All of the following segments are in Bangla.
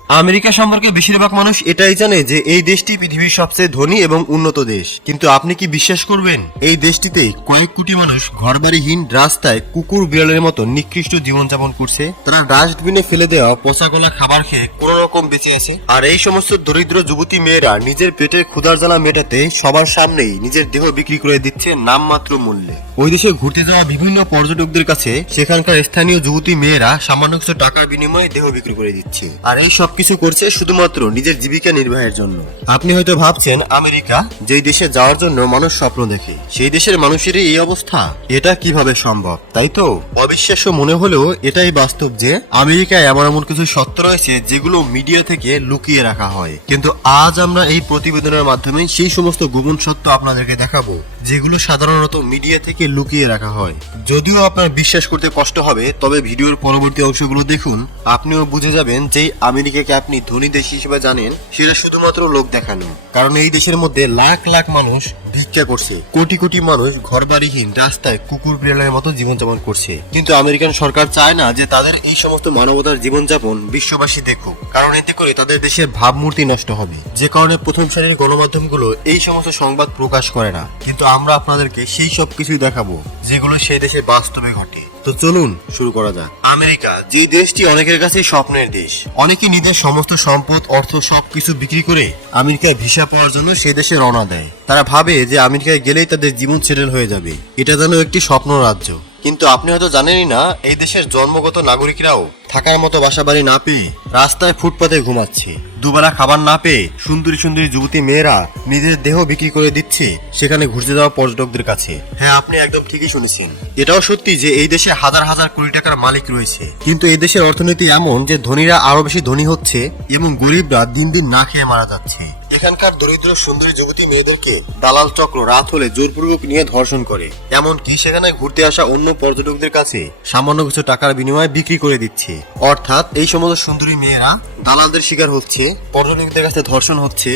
আমেরিকা সম্পর্কে বেশিরভাগ মানুষ এটাই জানে যে এই দেশটি পৃথিবীর সবচেয়ে ধনী এবং উন্নত দেশ। কিন্তু আপনি কি বিশ্বাস করবেন? এই দেশটিতে কয়েক কোটি মানুষ ঘরবাড়িহীন রাস্তায় কুকুর বিড়ালের মতো নিকৃষ্ট জীবনযাপন করছে। তারা ডাস্টবিনে ফেলে দেওয়া পচা গলা খাবার খেয়ে কোন রকম বেঁচে আছে। আর এই সমস্ত দরিদ্র যুবতী মেয়েরা নিজের পেটের ক্ষুধার জ্বালা মেটাতে সবার সামনেই নিজের দেহ বিক্রি করে দিচ্ছে নামমাত্র মূল্যে। ওই দেশে ঘুরতে যাওয়া বিভিন্ন পর্যটকদের কাছে সেখানকার স্থানীয় যুবতী মেয়েরা সামান্য কিছু টাকার বিনিময়ে দেহ বিক্রি করে দিচ্ছে। আর এই সব কিছু করছে শুধুমাত্র নিজের জীবিকা নির্বাহের জন্য। আপনি হয়তো ভাবছেন, আমেরিকা, যেই দেশে যাওয়ার জন্য মানুষ স্বপ্ন দেখে, সেই দেশের মানুষেরই এই অবস্থা। এটা কীভাবে সম্ভব, তাই তো? অবিশ্বাস্য মনে হলেও এটাই বাস্তব যে, আমেরিকায় এমন এমন কিছু সত্য রয়েছে যেগুলো মিডিয়া থেকে লুকিয়ে রাখা হয়। কিন্তু আজ আমরা এই প্রতিবেদনের মাধ্যমে সেই সমস্ত গোপন সত্য আপনাদেরকে দেখাবো, যেগুলো সাধারণত মিডিয়া থেকে লুকিয়ে রাখা হয়। যদিও আপনার বিশ্বাস করতে কষ্ট হবে, তবে ভিডিওর পরবর্তী অংশগুলো দেখুন। আপনিও বুঝে যাবেন যে আমেরিকাকে আপনি ধনী দেশ হিসেবে জানেন, সেটা শুধুমাত্র লোক দেখানো। কারণ এই দেশের মধ্যে লাখ লাখ মানুষ ভিক্ষা করছে। কোটি কোটি মানুষ ঘর বাড়িহীন রাস্তায় কুকুর বিড়ালের মতো জীবনযাপন করছে। কিন্তু আমেরিকান সরকার চায় না যে তাদের এই সমস্ত মানবতার জীবনযাপন বিশ্ববাসী দেখুক, কারণ এতে করে তাদের দেশের ভাবমূর্তি নষ্ট হবে। যে কারণে প্রথম শ্রেণির গণমাধ্যমগুলো এই সমস্ত সংবাদ প্রকাশ করে না। কিন্তু আমরা আপনাদেরকে সেই সব কিছুই দেখাবো, যেগুলো সেই দেশে বাস্তবে ঘটে। তো চলুন শুরু করা যাক। আমেরিকা যে দেশটি অনেকের কাছে স্বপ্নের দেশ। অনেকে নিজের সমস্ত সম্পদ অর্থ সবকিছু বিক্রি করে আমেরিকায় ভিসা পাওয়ার জন্য সে দেশে রওনা দেয়। তারা ভাবে যে আমেরিকায় গেলেই তাদের জীবন সেটেল হয়ে যাবে। এটা যেন একটি স্বপ্ন রাজ্য। কিন্তু আপনি হয়তো জানেনই না, এই দেশের জন্মগত নাগরিকরাও থাকার মতো বাসা বাড়ি না পেয়ে রাস্তায় ফুটপাতে ঘুমাচ্ছে। দুবেলা খাবার না পেয়ে সুন্দরী সুন্দরী যুবতী মেয়েরা নিজের দেহ বিক্রি করে দিচ্ছে সেখানে ঘুরতে যাওয়া পর্যটকদের কাছে। হ্যাঁ আপনি একদম ঠিকই শুনেছেন। এটাও সত্যি যে এই দেশে হাজার হাজার কোটি টাকার মালিক রয়েছে। কিন্তু এই দেশের অর্থনীতি এমন যে ধনীরা আরও বেশি ধনী হচ্ছে এবং গরিবরা দিন দিন না খেয়ে মারা যাচ্ছে। এখানকার দরিদ্র সুন্দরী যুবতী মেয়েদেরকে দালাল চক্র রাত হলে জোরপূর্বক নিয়ে ধর্ষণ করে। এমনকি সেখানে ঘুরতে আসা অন্য পর্যটকদের কাছে সামান্য কিছু টাকার বিনিময়ে বিক্রি করে দিচ্ছে। অর্থাৎ এই সমস্ত সুন্দরী মেয়েরা দালালদের শিকার হচ্ছে, পর্যটকদের কাছে ধর্ষণ হচ্ছে।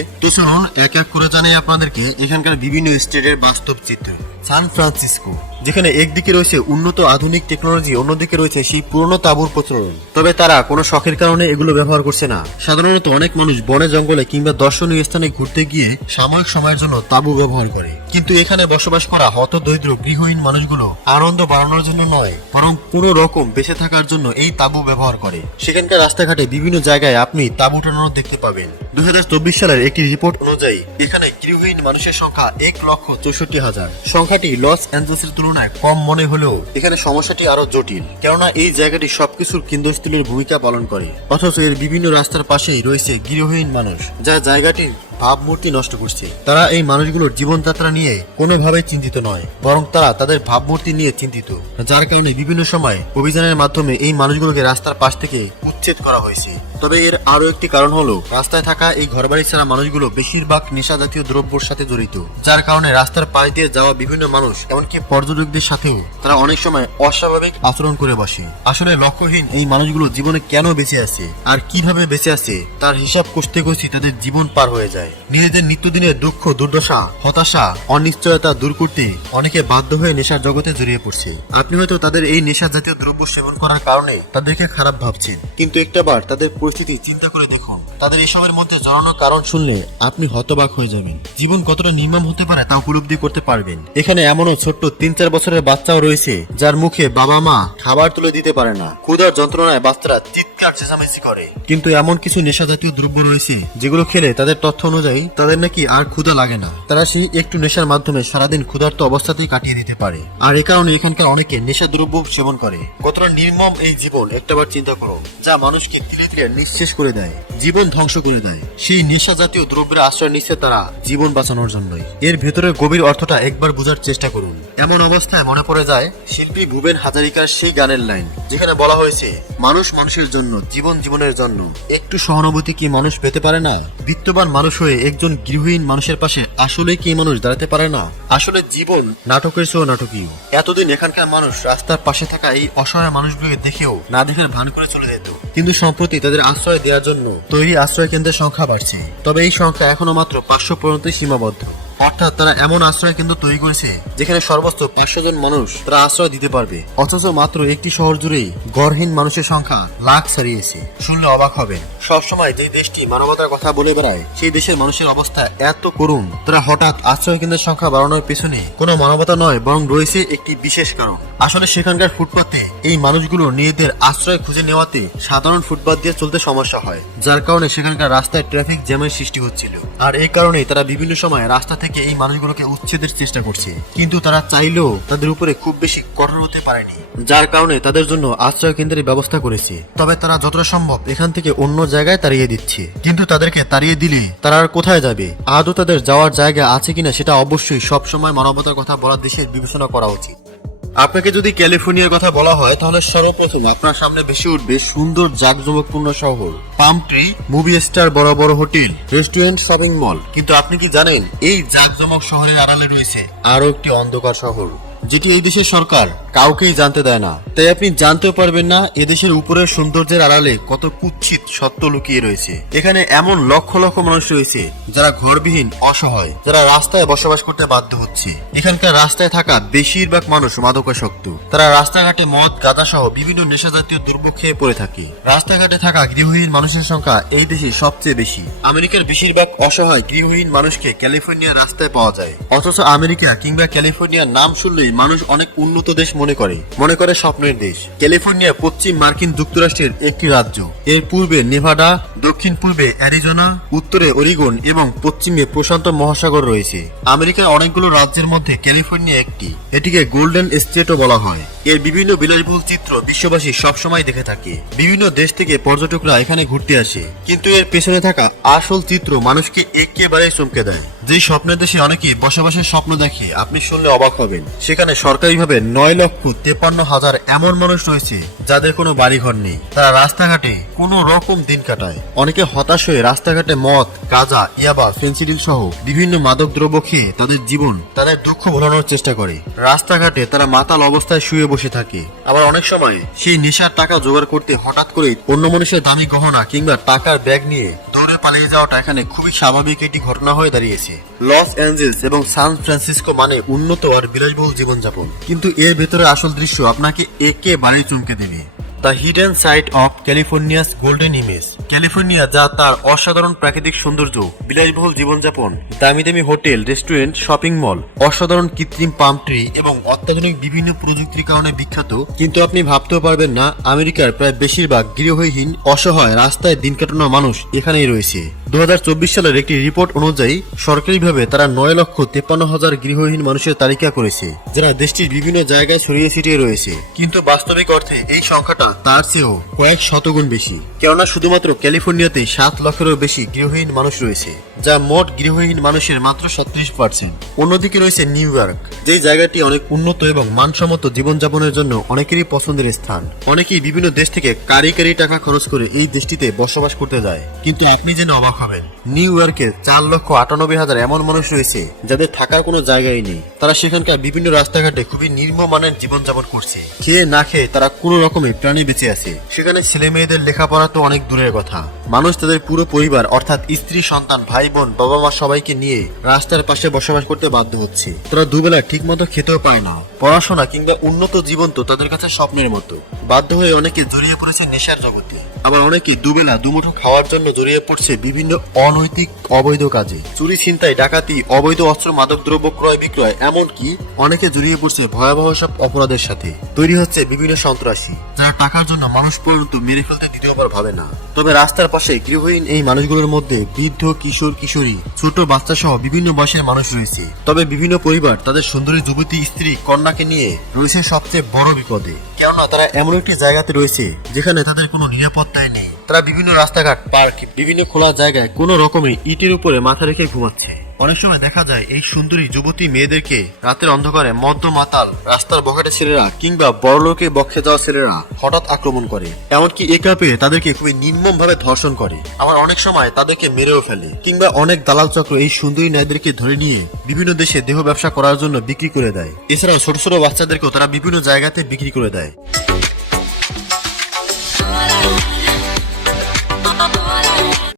তো এক এক করে জানাই আপনাদেরকে এখানকার বিভিন্ন স্টেটের বাস্তব চিত্র, সান ফ্রান্সিসকো। যেখানে একদিকে রয়েছে উন্নত আধুনিক টেকনোলজি অন্যদিকে রয়েছে সেই পুরনো তাঁবুর প্রচলন। তবে তারা কোনো শখের কারণে এগুলো ব্যবহার করছে না। সাধারণত অনেক মানুষ বনে, জঙ্গলে কিংবা দর্শনীয় স্থানে ঘুরতে গিয়ে সাময়িক সময়ের জন্য তাঁবু ব্যবহার করে। কিন্তু এখানে বসবাস করা হত দরিদ্র, গৃহহীন মানুষগুলো আনন্দ বাড়ানোর জন্য নয়, বরং কোনো রকম বেঁচে থাকার জন্য এই তাঁবু ব্যবহার করে। সেখানকার রাস্তাঘাটে বিভিন্ন জায়গায় আপনি তাঁবু টানানো দেখতে পাবেন। দু হাজার চব্বিশ সালের একটি রিপোর্ট অনুযায়ী, এখানে গৃহহীন মানুষের সংখ্যা এক লক্ষ চৌষট্টি হাজার। সংখ্যাটি লস অ্যাঞ্জেলসের তুলনায় কম মনে হলেও এখানে সমস্যাটি আরও জটিল, কেননা এই জায়গাটি সবকিছুর কেন্দ্রস্থলের ভূমিকা পালন করে। অথচ এর বিভিন্ন রাস্তার পাশেই রয়েছে গৃহহীন মানুষ, যা জায়গাটির ভাবমূর্তি নষ্ট করছে। তারা এই মানুষগুলোর জীবনযাত্রা নিয়ে কোনোভাবেই চিন্তিত নয়, বরং তারা তাদের ভাবমূর্তি নিয়ে চিন্তিত, যার কারণে বিভিন্ন সময় অভিযানের মাধ্যমে এই মানুষগুলোকে রাস্তার পাশ থেকে উচ্ছেদ করা হয়েছে। তবে এর আরও একটি কারণ হলো, রাস্তায় থাকা এই ঘরবাড়ি ছাড়া মানুষগুলো বেশিরভাগ নেশা জাতীয় দ্রব্যের সাথে জড়িত, যার কারণে রাস্তার পাশ দিয়ে যাওয়া বিভিন্ন মানুষ, এমনকি পর্যটকদের সাথেও তারা অনেক সময় অস্বাভাবিক আচরণ করে বসে। আসলে লক্ষ্যহীন এই মানুষগুলো জীবনে কেন বেঁচে আছে, আর কীভাবে বেঁচে আছে, তার হিসাব কষতে কষতে তাদের জীবন পার হয়ে যায়। নিজেদের নিত্যদিনের দুঃখ, দুর্দশা, হতাশা, অনিশ্চয়তা দূর করতে অনেকে বাধ্য হয়ে নেশার জগতে জড়িয়ে পড়ছে। আপনি হয়তো তাদের এই নেশা জাতীয় দ্রব্য সেবন করার কারণে তাদেরকে খারাপ ভাবছেন। কিন্তু একটাবার তাদের পরিস্থিতি চিন্তা করে দেখুন। তাদের এসবের মধ্যে জড়ানো কারণ শুনলে আপনি হতবাক হয়ে যাবেন। জীবন কতটা নির্মম হতে পারে তা উপলব্ধি করতে পারবেন। এখানে এমনও ছোট্ট তিন চার বছরের বাচ্চাও রয়েছে, যার মুখে বাবা মা খাবার তুলে দিতে পারে না। ক্ষুধার যন্ত্রণায় বাচ্চারা চিৎকার চেঁচামেচি করে। কিন্তু এমন কিছু নেশা জাতীয় দ্রব্য রয়েছে, যেগুলো খেলে তাদের তথ্য অনুযায়ী তাদের নাকি আর ক্ষুধা লাগে না। তারা সেই একটু নেশার মাধ্যমে সারাদিন ক্ষুধার্ত অবস্থাতেই কাটিয়ে দিতে পারে। আর এ কারণে এখানকার অনেকে নেশা দ্রব্য সেবন করে। কতটা নির্মম এই জীবন একটাবার চিন্তা করো, যা মানুষকে ধীরে ধীরে নিঃশেষ করে দেয়, জীবন ধ্বংস করে দেয়। সেই নেশা জাতীয় দ্রব্যের আশ্রয় নিচ্ছে তারা জীবন বাঁচানোর জন্যই। এর ভেতরের গভীর অর্থটা একবার বোঝার চেষ্টা করুন। এমন অবস্থায় মনে পড়ে যায় শিল্পী ভুবেন হাজারিকার সেই গানের লাইন, যেখানে বলা হয়েছে, মানুষ মানুষের জন্য, জীবন জীবনের জন্য। একটু সহানুভূতি কি মানুষ পেতে পারে না? বিত্তবান মানুষ হয়ে একজন গৃহহীন মানুষের পাশে আসলে কি মানুষ দাঁড়াতে পারে না? আসলে জীবন নাটকের চেয়েও নাটকীয়। এতদিন এখানকার মানুষ রাস্তার পাশে থাকা এই অসহায় মানুষগুলোকে দেখেও না দেখে ভান করে চলে যেত। কিন্তু সম্প্রতি তাদের আশ্রয় দেওয়ার জন্য তৈরি আশ্রয় কেন্দ্রের সংখ্যা বাড়ছে। তবে এই সংখ্যা এখনও মাত্র পাঁচশো পর্যন্তই সীমাবদ্ধ। অর্থাৎ তারা এমন আশ্রয় কেন্দ্র তৈরি করেছে যেখানে সর্বোচ্চ পাঁচশো জন মানুষ তারা আশ্রয় দিতে পারবে। অথচ মাত্র একটি শহর জুড়েই গড়হীন মানুষের সংখ্যা লাখ ছাড়িয়েছে। শুনলে অবাক হবেন। সবসময় যে দেশটি মানবতার কথা বলে বেড়ায়, সেই দেশের মানুষের অবস্থা এত করুণ। তারা হঠাৎ আশ্রয় কেন্দ্রের সংখ্যা বাড়ানোর পেছনে কোনো মানবতা নয়, বরং রয়েছে একটি বিশেষ কারণ। আসলে সেখানকার ফুটপাতে এই মানুষগুলো নিজেদের আশ্রয় খুঁজে নেওয়াতে সাধারণ ফুটপাত দিয়ে চলতে সমস্যা হয়, যার কারণে সেখানকার রাস্তায় ট্রাফিক জ্যামের সৃষ্টি হচ্ছিল। আর এই কারণে তারা বিভিন্ন সময় রাস্তা থেকে এই মানুষগুলোকে উচ্ছেদের চেষ্টা করছে। কিন্তু তারা চাইলেও তাদের উপরে খুব বেশি কঠোর হতে পারেনি, যার কারণে তাদের জন্য আশ্রয় কেন্দ্রের ব্যবস্থা করেছে। তবে তারা যতটা সম্ভব এখান থেকে অন্য জায়গায় তাড়িয়ে দিচ্ছে। কিন্তু তাদেরকে তাড়িয়ে দিলে তারা আর কোথায় যাবে? আদৌ তাদের যাওয়ার জায়গা আছে কিনা সেটা অবশ্যই সবসময় মানবতার কথা বলার দেশের বিবেচনা করা উচিত। আপনাকে যদি ক্যালিফোর্নিয়ার কথা বলা হয়, তাহলে সর্বপ্রথম আপনার সামনে বেশি উঠবে সুন্দর জাঁকজমকপূর্ণ শহর। পাম ট্রি, মুভি স্টার বড় বড় হোটেল, রেস্টুরেন্ট, শপিং মল। কিন্তু আপনি কি জানেন, এই জাঁকজমক শহরের আড়ালে রয়েছে আরও একটি অন্ধকার শহর। যেটি এই দেশের সরকার কাউকেই জানতে দেয় না। তাই আপনি জানতেও পারবেন না এদেশের উপরের সৌন্দর্যের আড়ালে কত কুৎসিত সত্য লুকিয়ে রয়েছে। এখানে এমন লক্ষ লক্ষ মানুষ রয়েছে যারা ঘরবিহীন, অসহায়, যারা রাস্তায় বসবাস করতে বাধ্য হচ্ছে। এখানকার রাস্তায় থাকা বেশিরভাগ মানুষ মাদকাসক্ত। তারা রাস্তাঘাটে মদ গাঁজা সহ বিভিন্ন নেশা জাতীয় দুর্ভোগ খেয়ে পড়ে থাকে। রাস্তাঘাটে থাকা গৃহহীন মানুষের সংখ্যা এই দেশে সবচেয়ে বেশি। আমেরিকার বেশিরভাগ অসহায় গৃহহীন মানুষকে ক্যালিফোর্নিয়ার রাস্তায় পাওয়া যায়। অথচ আমেরিকা কিংবা ক্যালিফোর্নিয়ার নাম শুনলেই মানুষ অনেক উন্নত দেশ মনে করে। মনে করে স্বপ্নের দেশ। ক্যালিফোর্নিয়া পশ্চিম মার্কিন যুক্তরাষ্ট্রের একটি রাজ্য। এর পূর্বে নেভাডা, দক্ষিণ পূর্বে অ্যারিজোনা, উত্তরে অরিগন এবং পশ্চিমে প্রশান্ত মহাসাগর রয়েছে। আমেরিকার অনেকগুলো রাজ্যের মধ্যে ক্যালিফোর্নিয়া একটি। এটিকে গোল্ডেন স্টেটও বলা হয়। এর বিভিন্ন বিলাসবহুল চিত্র বিশ্ববাসী সবসময় দেখে থাকে। বিভিন্ন দেশ থেকে পর্যটকরা এখানে ঘুরতে আসে। কিন্তু এর পেছনে থাকা আসল চিত্র মানুষকে একেবারে চমকে দেয়। যে স্বপ্নের দেশে অনেকে বসবাসের স্বপ্ন দেখে, আপনি শুনলে অবাক হবেন। সেখানে সরকারিভাবে নয় লক্ষ তেপান্ন হাজার এমন মানুষ রয়েছে যাদের কোনো বাড়িঘর নেই। তারা রাস্তাঘাটে কোনো রকম দিন কাটায়। অনেকে হতাশ হয়ে রাস্তাঘাটে মদ, গাঁজা, ইয়াবা, ফেন্সিডিল সহ বিভিন্ন মাদক দ্রব্য খেয়ে তাদের জীবন তাদের দুঃখ ভোলানোর চেষ্টা করে। রাস্তাঘাটে তারা মাতাল অবস্থায় শুয়ে বসে থাকে। আবার অনেক সময় সেই নেশার টাকা জোগাড় করতে হঠাৎ করেই অন্য মানুষের দামি গহনা কিংবা টাকার ব্যাগ নিয়ে দৌড়ে পালিয়ে যাওয়াটা এখানে খুবই স্বাভাবিক একটি ঘটনা হয়ে দাঁড়িয়েছে। লস অ্যাঞ্জেলস এবং সান ফ্রান্সিসকো মানে উন্নত আর বিলাসবহুল জীবনযাপন। কিন্তু এর ভেতরে আসল দৃশ্য আপনাকে একেবারেই চমকে দেবে। The hidden side of California's golden image. California যা তার অসাধারণ প্রাকৃতিক সৌন্দর্য, বিলাসবহুল জীবনযাপন, দামি দামি হোটেল, রেস্টুরেন্ট, শপিং মল, অসাধারণ কৃত্রিম পাম ট্রি এবং অত্যাধুনিক বিভিন্ন প্রযুক্তির কারণে বিখ্যাত, কিন্তু আপনি ভাবতেও পারবেন না, আমেরিকার প্রায় বেশিরভাগ গৃহহীন, অসহায় রাস্তায় দিন কাটানো মানুষ এখানেই রয়েছে। দু হাজার চব্বিশ সালের একটি রিপোর্ট অনুযায়ী, সরকারিভাবে তারা নয় লক্ষ তেপ্পান্ন হাজার গৃহহীন মানুষের তালিকা করেছে, যারা দেশটির বিভিন্ন জায়গায় ছড়িয়ে ছিটিয়ে রয়েছে। কিন্তু বাস্তবিক অর্থে এই সংখ্যাটা তার চেয়েও কয়েক শতগুণ বেশি। কেননা শুধুমাত্র ক্যালিফোর্নিয়াতে সাত লক্ষেরও বেশি গৃহহীন মানুষ রয়েছে, যা মোট গৃহহীন মানুষের মাত্র সাত্রিশ পার্সেন্ট অন্যদিকে রয়েছে নিউ ইয়র্ক, যে জায়গাটি অনেক উন্নত এবং মানসম্মত জীবনযাপনের জন্য অনেকেরই পছন্দের স্থান। অনেকেই বিভিন্ন দেশ থেকে কারি কারি টাকা খরচ করে এই দেশটিতে বসবাস করতে যায়, কিন্তু আপনি যেন অবাক হবেন। নিউ ইয়র্কে চার লক্ষ আটানব্বই হাজার এমন মানুষ রয়েছে, যাদের থাকার কোনো জায়গাই নেই। তারা সেখানকার বিভিন্ন রাস্তাঘাটে খুবই নির্ম মানের জীবনযাপন করছে। খেয়ে না খেয়ে তারা কোনো রকমে প্রাণী বেঁচে আছে। সেখানে ছেলে মেয়েদের লেখাপড়া তো অনেক দূরের কথা। মানুষ তাদের পুরো পরিবার, অর্থাৎ স্ত্রী, সন্তান, ভাই, বোন, বাবা মা সবাইকে নিয়ে রাস্তার পাশে বসবাস করতে বাধ্য হচ্ছে। তারা দুবেলা ঠিক মতো খেতেও পায় না। পড়াশোনা কিংবা উন্নত জীবন তো তাদের কাছে স্বপ্নের মতো। বাধ্য হয়ে অনেকে জড়িয়ে পড়েছে নেশার জগতে। আবার অনেকেই দুবেলা দুমুঠো খাওয়ার জন্য জড়িয়ে পড়ছে বিভিন্ন অনৈতিক, অবৈধ কাজে। চুরি, ছিনতাই, ডাকাতি, অবৈধ অস্ত্র, মাদক, দ্রব্য ক্রয় বিক্রয়, এমনকি অনেকে জড়িয়ে পড়ছে ভয়াবহ সব অপরাধের সাথে। তৈরি হচ্ছে বিভিন্ন সন্ত্রাসী, যারা টাকার জন্য মানুষ পর্যন্ত মেরে ফেলতে দ্বিতীয়বার ভাবে না। তবে রাস্তার পাশে গৃহহীন এই মানুষগুলোর মধ্যে বৃদ্ধ, কিশোর, কিশোরী, ছোট বাচ্চা সহ বিভিন্ন বয়সের মানুষ রয়েছে। তবে বিভিন্ন পরিবার তাদের সুন্দরী যুবতী স্ত্রী, কন্যাকে নিয়ে রয়েছে সবচেয়ে বড় বিপদে। কেননা তারা এমন একটি জায়গাতে রয়েছে যেখানে তাদের কোনো নিরাপত্তায় নেই। তারা বিভিন্ন রাস্তাঘাট, পার্ক, বিভিন্ন খোলা জায়গায় কোনো রকমে ইটের উপরে মাথা রেখে ঘুমাচ্ছে। অনেক সময় দেখা যায় এই সুন্দরী যুবতী মেয়েদেরকে রাতের অন্ধকারে মদ্য মাতাল রাস্তার বখাটে ছেলেরা কিংবা বড়লোকে বক্ষে যাওয়া ছেলেরা হঠাৎ আক্রমণ করে। এমনকি একা পেয়ে তাদেরকে খুবই নির্মম ভাবে ধর্ষণ করে। আবার অনেক সময় তাদেরকে মেরেও ফেলে। কিংবা অনেক দালাল চক্র এই সুন্দরী নারীদেরকে ধরে নিয়ে বিভিন্ন দেশে দেহ ব্যবসা করার জন্য বিক্রি করে দেয়। এছাড়াও ছোট ছোট বাচ্চাদেরকেও তারা বিভিন্ন জায়গাতে বিক্রি করে দেয়।